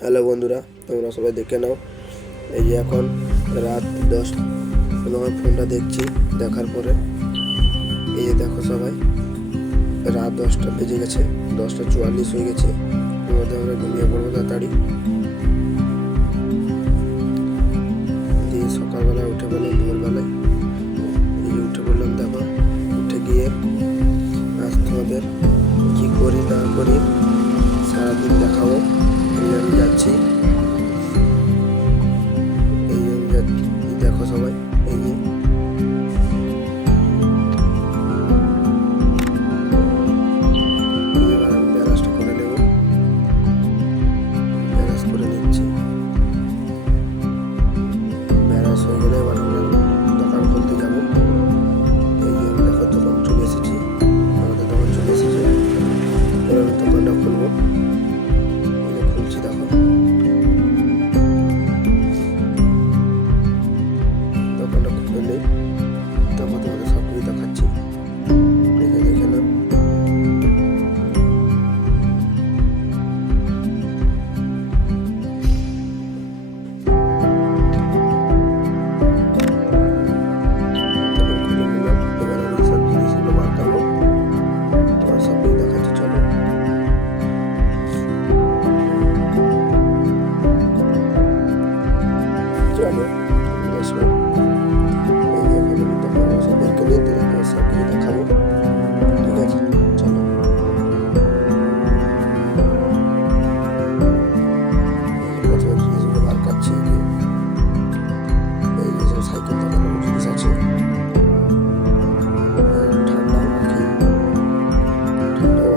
Hello বন্ধুরা, তোমরা সবাই দেখে নাও। এই যে এখন রাত দশ তোমার ফোনটা দেখছি দেখার পরে। এই যে দেখো সবাই, রাত দশটা বেজে গেছে, দশটা চুয়াল্লিশ হয়ে গেছে। মধ্যে আমরা ঘুমিয়ে পড়ব তাড়াতাড়ি। দিয়ে সকালবেলা উঠে পেলাম সবাই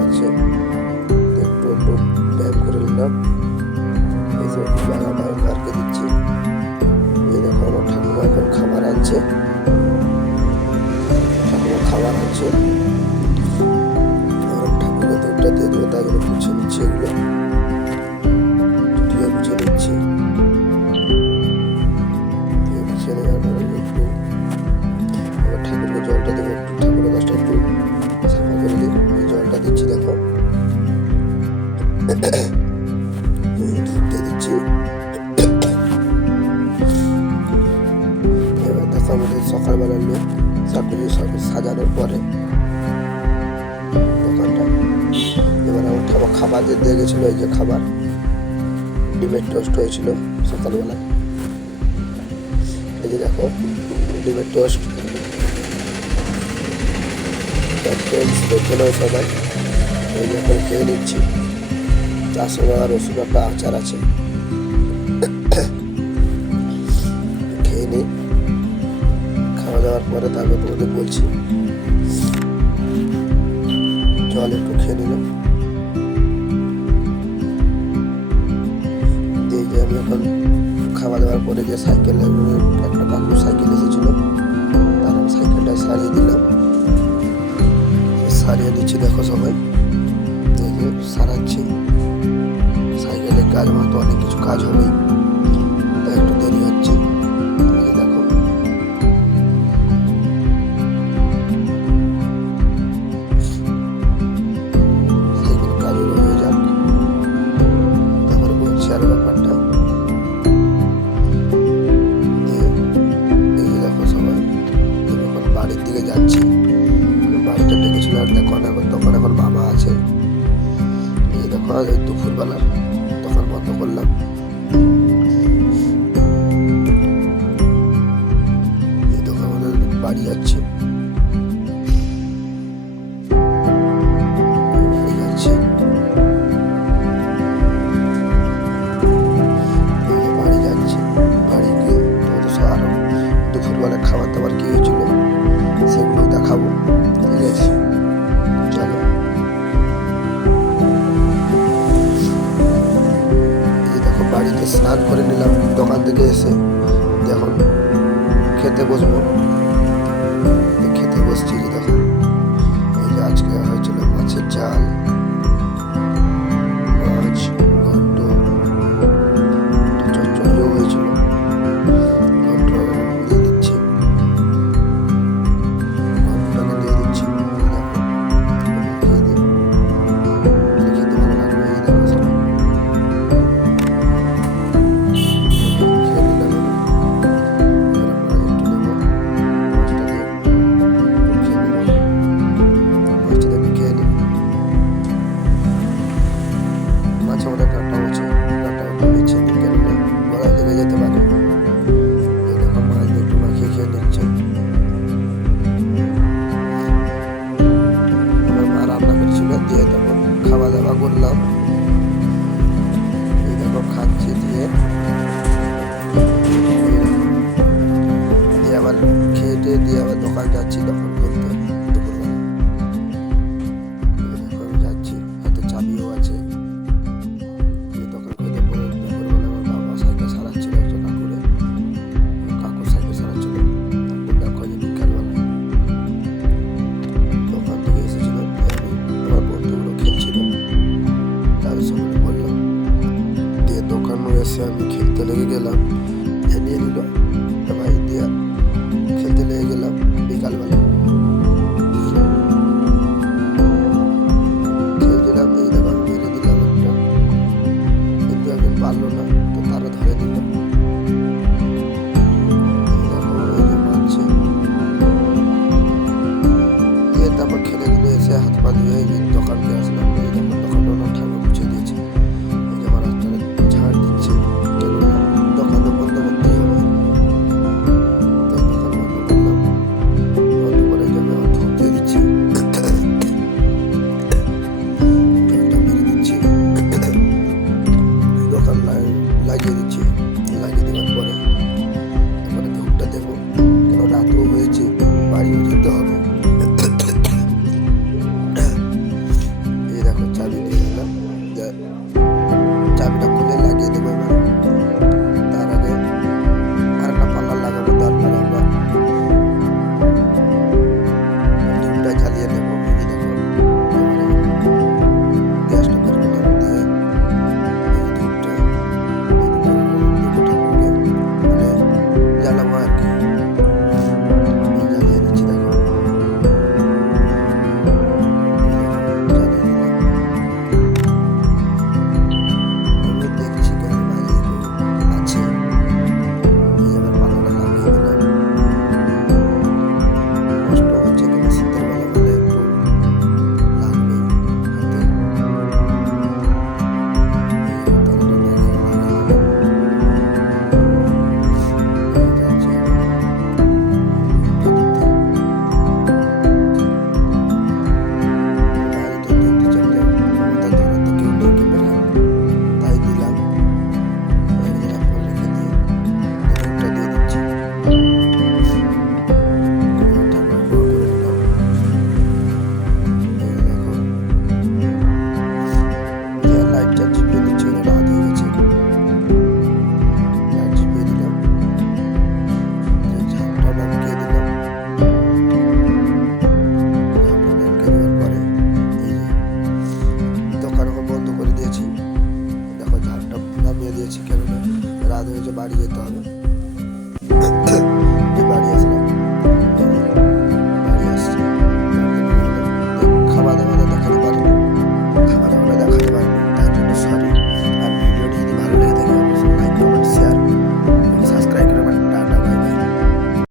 আছে। একটু একটু ব্যায়াম করে নিলাম। এই যে বেলা বাইরে দিচ্ছি। এই দেখো, আমার ঠাকুমা এখন খাবার আনছে। ঠাকুমা খাবার আনছে। ঠাকুমা দুধটা দিয়ে দেবো জন্য গুছিয়ে নিচ্ছি। এবার দেখো আমাদের সকালবেলার লোক সব কিছু সাজানোর পরে দোকানটা এবার আমার ঠাকুর খাবার দিয়ে দিয়ে গেছিল এই যে খাবার ডিমের টোস্ট হয়েছিল সকালবেলা এই যে দেখো ডিমের টোস্ট ফ্রেন্ডস দেখে নাও সবাই এই যে এখন খেয়ে নিচ্ছি। সঙ্গে আর রসুন একটা আচার আছে। খেয়ে নিই খাওয়া দাওয়ার পরে তারপর তোমাদের বলছি। জল একটু খেয়ে নিলাম যে আমি এখন খাওয়া দাওয়ার পরে যে সাইকেল একটা কাকু সাইকেল এসেছিল। তার সাইকেলটা সারিয়ে দিলাম। সারিয়ে দিচ্ছি দেখো সবাই। সারাচ্ছি। সাইকেলের কাজ আমার তো অনেক কিছু কাজ হবেই। তাই একটু দেরি হচ্ছে। দেখো। সাইকেল কাজগুলো হয়ে যাক। তারপরে বলছি আর ব্যাপারটা। দেখো সবাই বাড়ির দিকে যাচ্ছি। দুপুরবেলার তখন বন্ধ করলাম। বাড়ি যাচ্ছে। স্নান করে নিলাম, দোকান থেকে এসে দেখুন, খেতে বসবো। খেতে বসছি দেখুন, এই যে আজকে হয়েছিল মাছের চাল